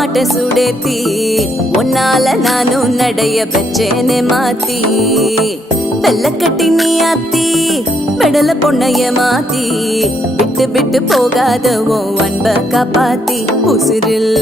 மாட்ட சுடேத்தி உன்னால நானும் நடைய பெச்சேனே மாத்தி வெள்ள கட்டி நீ ஆத்தி பெடல பொண்ணைய மாத்தி விட்டு விட்டு போகாத உன் அன்ப காப்பாத்தி உசிரில்